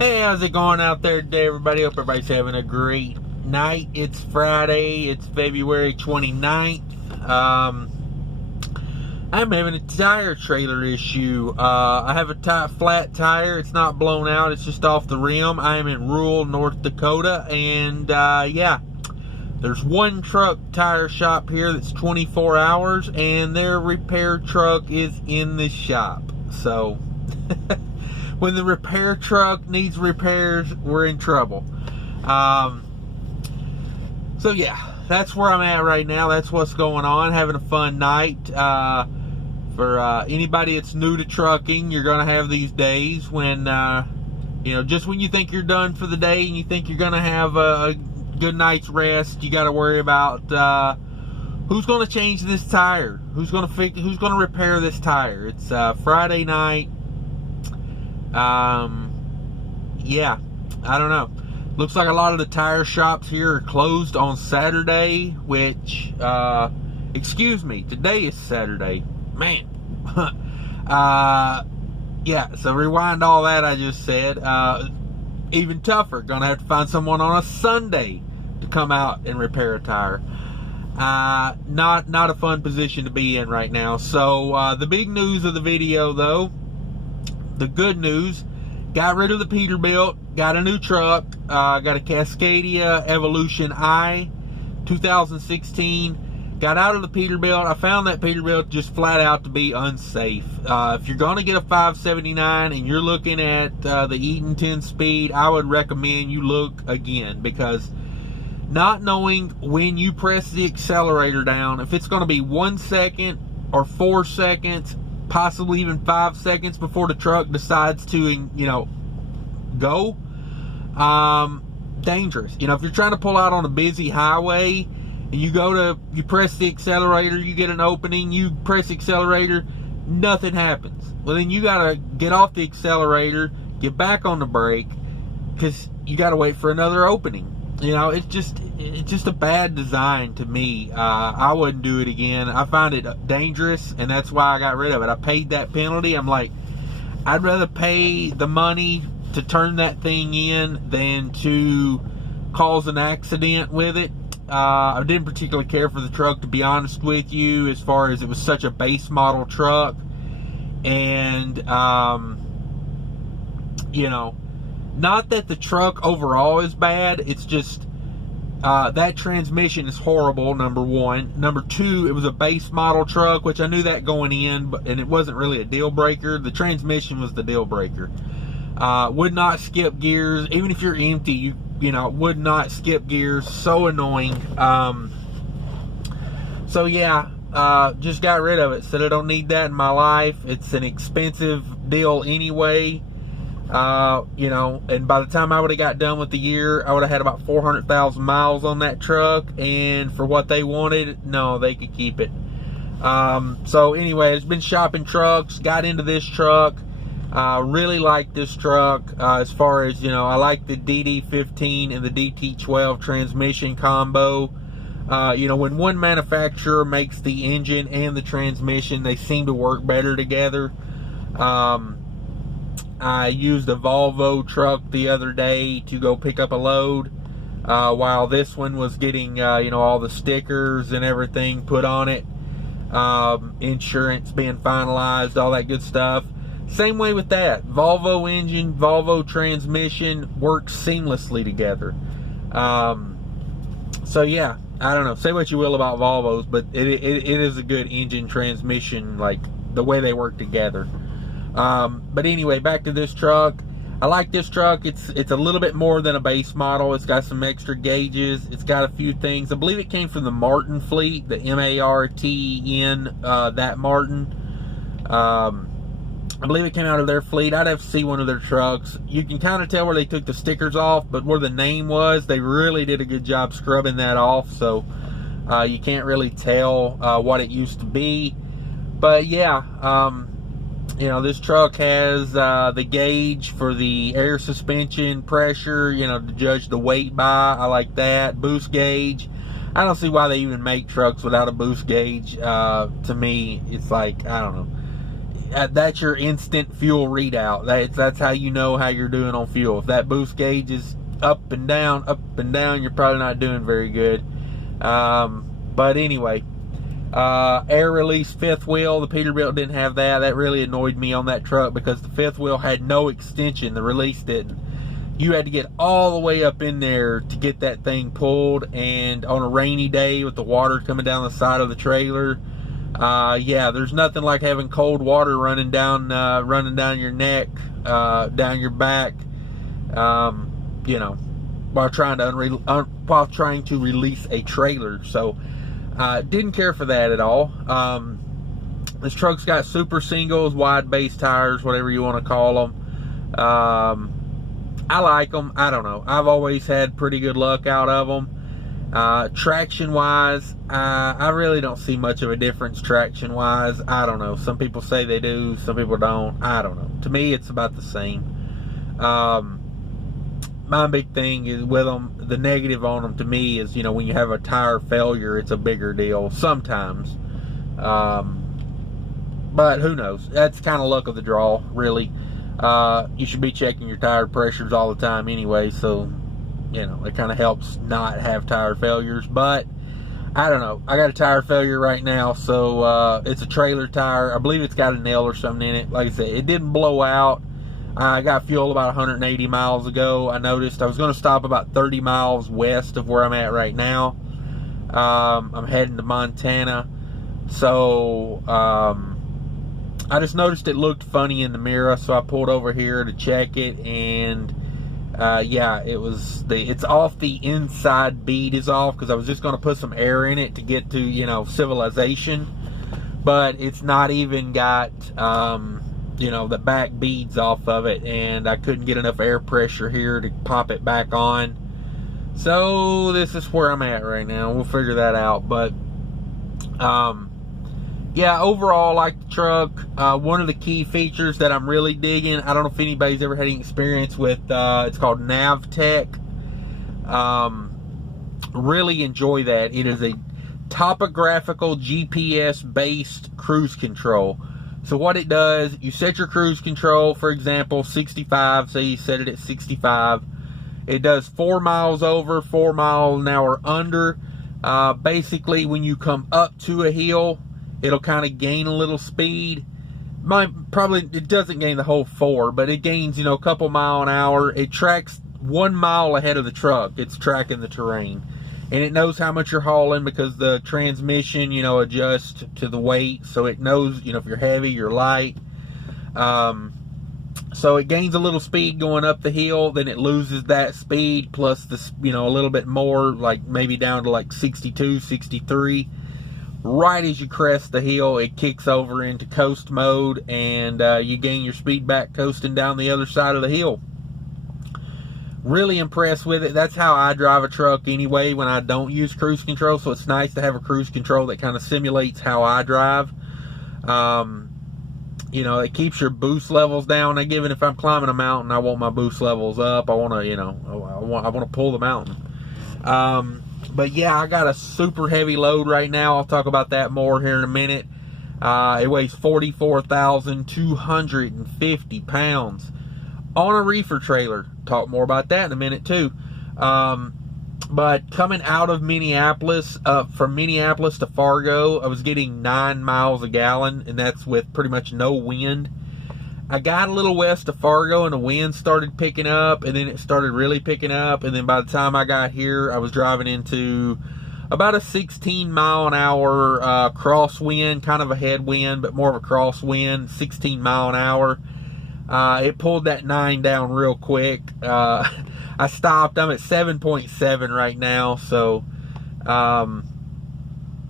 Hey, how's it going out there today, everybody? Hope everybody's having a great night. It's Friday. It's February 29th. I'm having a tire trailer issue. I have a flat tire. It's not blown out. It's just off the rim. I am in rural North Dakota, and yeah, there's one truck tire shop here that's 24 hours, and their repair truck is in the shop. So when the repair truck needs repairs, we're in trouble. So yeah, that's where I'm at right now. That's what's going on. Having a fun night. For anybody that's new to trucking, you're gonna have these days when you know, just when you think you're done for the day and you think you're gonna have a good night's rest, you got to worry about who's gonna change this tire, who's gonna repair this tire. It's Friday night. Yeah, I don't know. Looks like a lot of the tire shops here are closed on Saturday, which, excuse me, today is Saturday. Man. Yeah, so rewind all that I just said. Even tougher, gonna have to find someone on a Sunday to come out and repair a tire. Not a fun position to be in right now. So, the big news of the video, though, the good news, got rid of the Peterbilt, got a new truck, got a Cascadia Evolution I 2016, got out of the Peterbilt. I found that Peterbilt just flat out to be unsafe. If you're going to get a 579 and you're looking at the Eaton 10 speed, I would recommend you look again, because not knowing when you press the accelerator down, if it's going to be 1 second or 4 seconds, possibly even 5 seconds before the truck decides to, you know, go, dangerous. You know, if you're trying to pull out on a busy highway and you press the accelerator, you get an opening, you press the accelerator, nothing happens. Well, then you gotta get off the accelerator, get back on the brake, because you gotta wait for another opening. You know, it's just a bad design to me. I wouldn't do it again. I find it dangerous, and that's why I got rid of it. I paid that penalty. I'm like, I'd rather pay the money to turn that thing in than to cause an accident with it. I didn't particularly care for the truck, to be honest with you, as far as it was such a base model truck. And, you know, not that the truck overall is bad, it's just that transmission is horrible, number one. Number two, it was a base model truck, which I knew that going in, and it wasn't really a deal breaker. The transmission was the deal breaker. Would not skip gears, even if you're empty, you know, would not skip gears. So annoying. So yeah, just got rid of it. Said I don't need that in my life. It's an expensive deal anyway. You know, and by the time I would have got done with the year, I would have had about 400,000 miles on that truck, and for what they wanted, no, they could keep it. So anyway, it's been shopping trucks, got into this truck, really like this truck, as far as, you know, I like the DD15 and the DT12 transmission combo. You know, when one manufacturer makes the engine and the transmission, they seem to work better together. I used a Volvo truck the other day to go pick up a load, while this one was getting, you know, all the stickers and everything put on it, insurance being finalized, all that good stuff. Same way with that. Volvo engine, Volvo transmission works seamlessly together. So yeah, I don't know. Say what you will about Volvos, but it is a good engine transmission, like the way they work together. But anyway, back to this truck. I like this truck. It's a little bit more than a base model. It's got some extra gauges. It's got a few things. I believe it came from the Martin fleet, the M-A-R-T-N, that Martin. I believe it came out of their fleet. I'd have to see one of their trucks. You can kind of tell where they took the stickers off, but where the name was, they really did a good job scrubbing that off. So you can't really tell what it used to be. But yeah, you know, this truck has the gauge for the air suspension pressure, you know, to judge the weight by. I like that. Boost gauge. I don't see why they even make trucks without a boost gauge. To me, it's like, I don't know. that's your instant fuel readout. That's how you know how you're doing on fuel. If that boost gauge is up and down, you're probably not doing very good. But anyway, air release fifth wheel, the Peterbilt didn't have that. That really annoyed me on that truck because the fifth wheel had no extension. The release didn't. You had to get all the way up in there to get that thing pulled, and on a rainy day with the water coming down the side of the trailer, yeah, there's nothing like having cold water running down your neck, down your back, you know, while trying to release a trailer. So didn't care for that at all. This truck's got super singles, wide base tires, whatever you want to call them. I like them. I don't know. I've always had pretty good luck out of them. Traction wise, I really don't see much of a difference traction wise. I don't know. Some people say they do, some people don't. I don't know. To me, it's about the same. My big thing is with them, the negative on them to me is, you know, when you have a tire failure, it's a bigger deal sometimes. But who knows? That's kind of luck of the draw, really. You should be checking your tire pressures all the time anyway, so, you know, it kind of helps not have tire failures. But I don't know, I got a tire failure right now, so it's a trailer tire. I believe it's got a nail or something in it. Like I said, it didn't blow out. I got fuel about 180 miles ago. I noticed I was going to stop about 30 miles west of where I'm at right now. I'm heading to Montana, so I just noticed it looked funny in the mirror, so I pulled over here to check it, and yeah, it's off. The inside bead is off because I was just going to put some air in it to get to, you know, civilization, but it's not even got you know, the back beads off of it, and I couldn't get enough air pressure here to pop it back on. So this is where I'm at right now. We'll figure that out, but yeah, overall, I like the truck. One of the key features that I'm really digging, I don't know if anybody's ever had any experience with, it's called NavTech. Really enjoy that. It is a topographical GPS-based cruise control. So what it does, you set your cruise control, for example, 65. Say you set it at 65. It does 4 miles over, 4 miles an hour under. Basically, when you come up to a hill, it'll kind of gain a little speed. It doesn't gain the whole 4, but it gains, you know, a couple mile an hour. It tracks 1 mile ahead of the truck. It's tracking the terrain. And it knows how much you're hauling because the transmission, you know, adjusts to the weight. So it knows, you know, if you're heavy, you're light. So it gains a little speed going up the hill, then it loses that speed plus this, you know, a little bit more, like maybe down to like 62, 63. Right as you crest the hill, it kicks over into coast mode, and you gain your speed back coasting down the other side of the hill. Really impressed with it. That's how I drive a truck anyway when I don't use cruise control, so it's nice to have a cruise control that kind of simulates how I drive. You know, it keeps your boost levels down. Now, given if I'm climbing a mountain, I want my boost levels up. I want to, you know, I want to pull the mountain. But yeah, I got a super heavy load right now. I'll talk about that more here in a minute. It weighs 44,250 pounds on a reefer trailer. Talk more about that in a minute too. But coming out of Minneapolis, from Minneapolis to Fargo, I was getting 9 miles a gallon, and that's with pretty much no wind. I got a little west of Fargo, and the wind started picking up, and then it started really picking up, and then by the time I got here, I was driving into about a 16 mile an hour crosswind, kind of a headwind, but more of a crosswind, 16 mile an hour. It pulled that 9 down real quick. I stopped. I'm at 7.7 right now, so,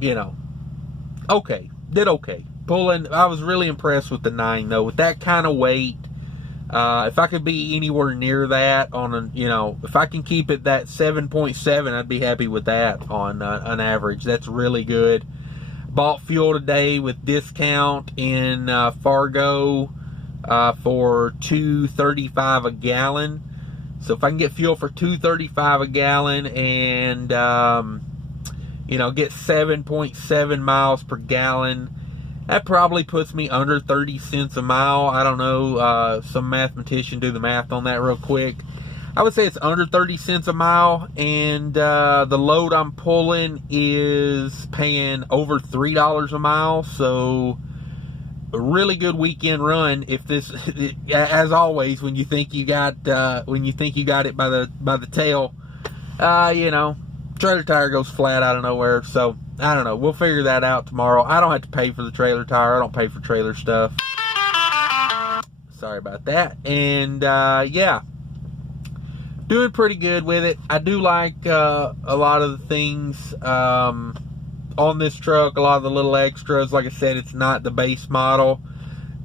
you know, okay, did okay. Pulling, I was really impressed with the 9 though. With that kind of weight, if I could be anywhere near that on a, you know, if I can keep it that 7.7, I'd be happy with that on an average. That's really good. Bought fuel today with discount in Fargo for $2.35 a gallon. So if I can get fuel for $2.35 a gallon and you know, get 7.7 miles per gallon, That probably puts me under 30 cents a mile. I don't know. Some mathematician do the math on that real quick. I would say it's under 30 cents a mile, and the load I'm pulling is paying over $3 a mile. So a really good weekend run. If this, as always, when you think you got it by the tail, you know, trailer tire goes flat out of nowhere. So I don't know. We'll figure that out tomorrow. I don't have to pay for the trailer tire. I don't pay for trailer stuff. Sorry about that. And yeah, doing pretty good with it. I do like a lot of the things on this truck, a lot of the little extras. Like I said, it's not the base model.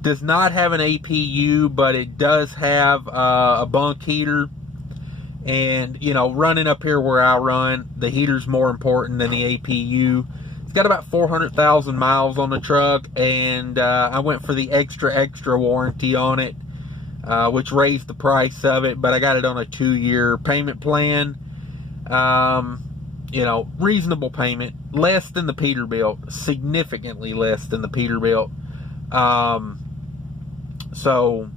Does not have an APU, but it does have a bunk heater. And, you know, running up here where I run, the heater's more important than the APU. It's got about 400,000 miles on the truck, and I went for the extra warranty on it, which raised the price of it, but I got it on a 2-year payment plan. You know, reasonable payment, less than the Peterbilt, significantly less than the Peterbilt. So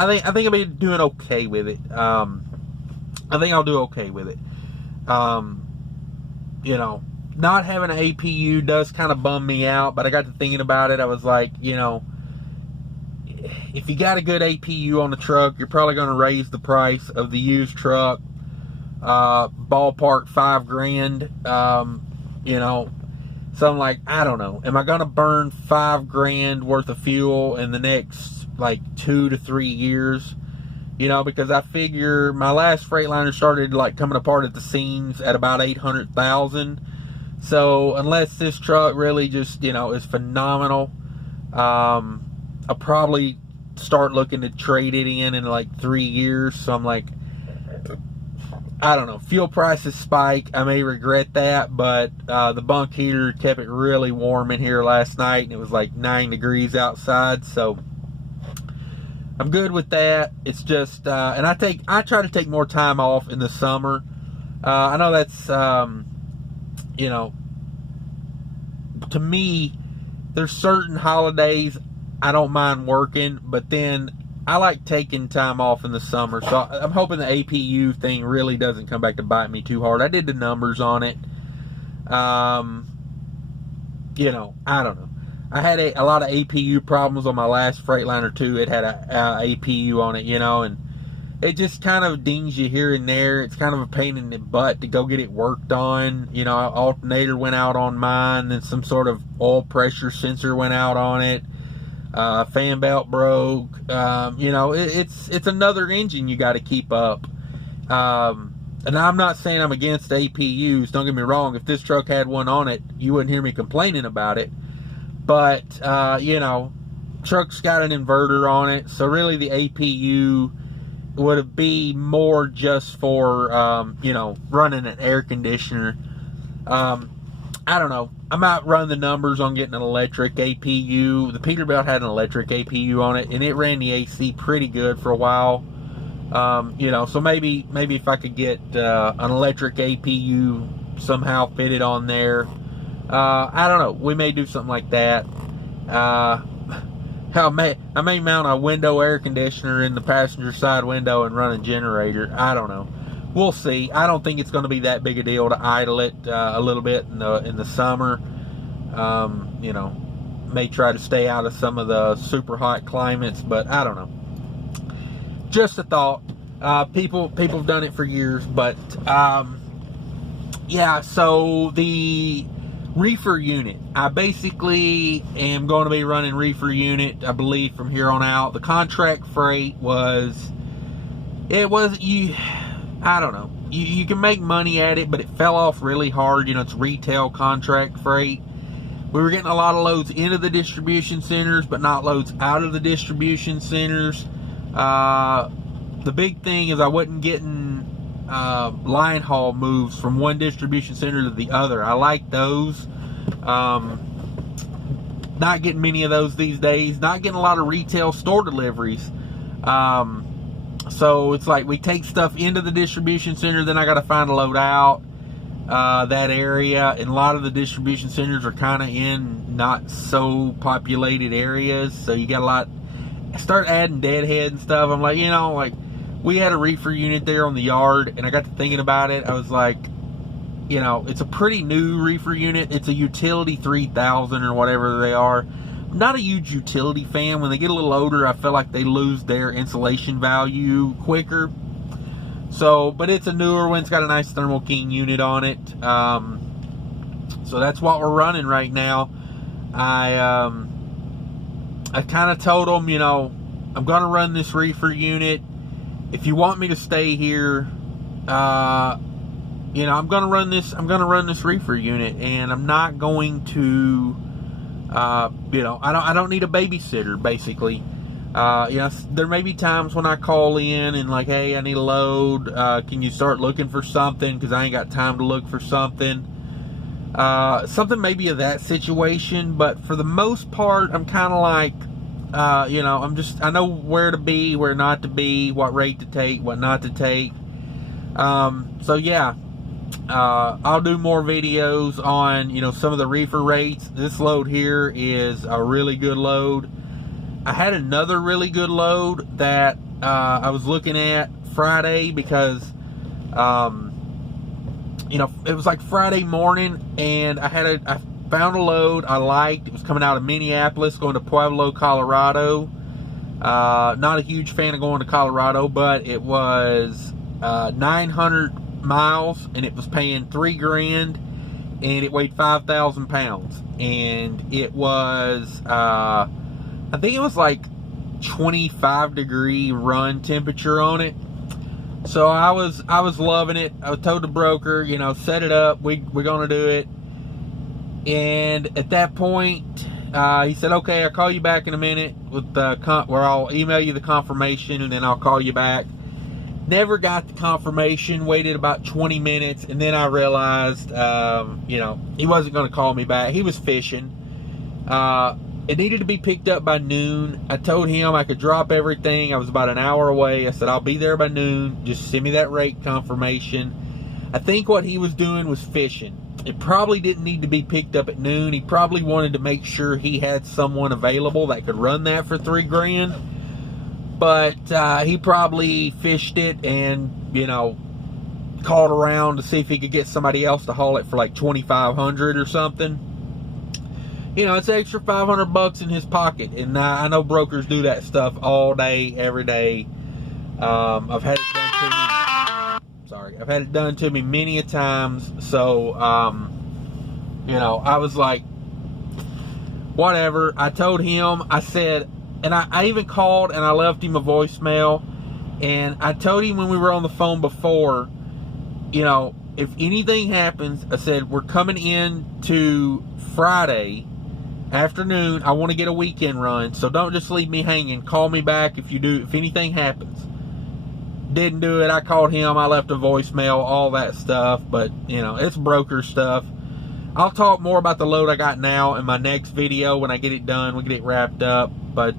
I think I'll be doing okay with it. I think I'll do okay with it. You know, not having an APU does kind of bum me out, but I got to thinking about it. I was like, you know, if you got a good APU on the truck, you're probably going to raise the price of the used truck, ballpark $5,000. You know, so I'm like, I don't know. Am I going to burn $5,000 worth of fuel in the next like 2 to 3 years? You know, because I figure my last Freightliner started like coming apart at the seams at about 800,000. So unless this truck really just, you know, is phenomenal, I'll probably start looking to trade it in like 3 years. So I'm like, I don't know, fuel prices spike. I may regret that, but the bunk heater kept it really warm in here last night, and it was like 9 degrees outside. So I'm good with that. It's just, and I try to take more time off in the summer. I know that's, you know, to me, there's certain holidays I don't mind working, but then I like taking time off in the summer. So I'm hoping the APU thing really doesn't come back to bite me too hard. I did the numbers on it. You know, I don't know. I had a lot of APU problems on my last Freightliner too. It had a APU on it, you know, and it just kind of dings you here and there. It's kind of a pain in the butt to go get it worked on. You know, alternator went out on mine, then some sort of oil pressure sensor went out on it. Fan belt broke. You know, it's another engine you got to keep up. And I'm not saying I'm against APUs. Don't get me wrong. If this truck had one on it, you wouldn't hear me complaining about it. But, you know, truck's got an inverter on it, so really the APU would be more just for, you know, running an air conditioner. I don't know. I might run the numbers on getting an electric APU. The Peterbilt had an electric APU on it, and it ran the AC pretty good for a while. You know, so maybe if I could get an electric APU somehow fitted on there. I don't know. We may do something like that. I may mount a window air conditioner in the passenger side window and run a generator. I don't know. We'll see. I don't think it's going to be that big a deal to idle it a little bit in the summer. You know, may try to stay out of some of the super hot climates, but I don't know. Just a thought. People have done it for years, but yeah. So the reefer unit, I basically am going to be running reefer unit, I believe, from here on out. The contract freight I don't know, you can make money at it, but it fell off really hard. You know, it's retail contract freight. We were getting a lot of loads into the distribution centers, but not loads out of the distribution centers. The big thing is I wasn't getting line haul moves from one distribution center to the other. I like those. Not getting many of those these days. Not getting a lot of retail store deliveries. So it's like we take stuff into the distribution center, then I got to find a load out. that area, and a lot of the distribution centers are kind of in not so populated areas, so you got a lot. Start adding deadhead and stuff. I'm like, you know, like we had a reefer unit there on the yard, and I got to thinking about it. I was like, you know, it's a pretty new reefer unit. It's a utility 3000 or whatever they are. I'm not a huge utility fan. When they get a little older, I feel like they lose their insulation value quicker. So, but it's a newer one. It's got a nice Thermo King unit on it. So that's what we're running right now. I kind of told them, you know, I'm going to run this reefer unit. If you want me to stay here, you know, I'm going to run this reefer unit, and I'm not going to, you know, I don't need a babysitter, basically. Yes, there may be times when I call in and like, hey, I need a load. Can you start looking for something? Because I ain't got time to look for something. Something maybe of that situation, but for the most part, I'm kind of like, you know, I know where to be, where not to be, what rate to take, what not to take. So yeah, I'll do more videos on, you know, some of the reefer rates. This load here is a really good load. I had another really good load that I was looking at Friday because, you know, it was like Friday morning, and I found a load I liked. It was coming out of Minneapolis, going to Pueblo, Colorado. Not a huge fan of going to Colorado, but it was 900 miles, and it was paying $3,000, and it weighed 5,000 pounds, and it was I think it was like 25-degree run temperature on it. So I was loving it. I told the broker, you know, set it up. We're gonna do it. And at that point, he said, okay, I'll call you back in a minute with where I'll email you the confirmation, and then I'll call you back. Never got the confirmation. Waited about 20 minutes, and then I realized, you know, he wasn't going to call me back. He was fishing. It needed to be picked up by noon. I told him I could drop everything. I was about an hour away. I said, I'll be there by noon. Just send me that rate confirmation. I think what he was doing was fishing. It probably didn't need to be picked up at noon. He probably wanted to make sure he had someone available that could run that for $3,000. But he probably fished it and, you know, called around to see if he could get somebody else to haul it for like $2,500 or something. You know, it's extra $500 in his pocket, and I know brokers do that stuff all day, every day. I've had it done to me. Sorry, I've had it done to me many a times. So, you know, I was like, whatever. I told him. I said, and I even called and I left him a voicemail, and I told him when we were on the phone before, you know, if anything happens, I said, we're coming in to Friday afternoon. I want to get a weekend run, so don't just leave me hanging. Call me back if anything happens. Didn't do it. I called him. I left a voicemail, all that stuff. But, you know, it's broker stuff. I'll talk more about the load I got now in my next video when I get it done. We get it wrapped up. But,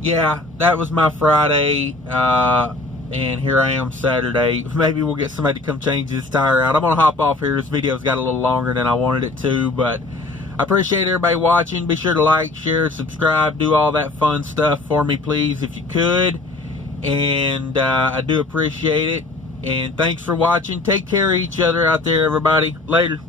yeah, that was my Friday. And here I am Saturday. Maybe we'll get somebody to come change this tire out. I'm going to hop off here. This video's got a little longer than I wanted it to. But I appreciate everybody watching. Be sure to like, share, subscribe, do all that fun stuff for me, please, if you could. And I do appreciate it. And thanks for watching. Take care of each other out there, everybody. Later.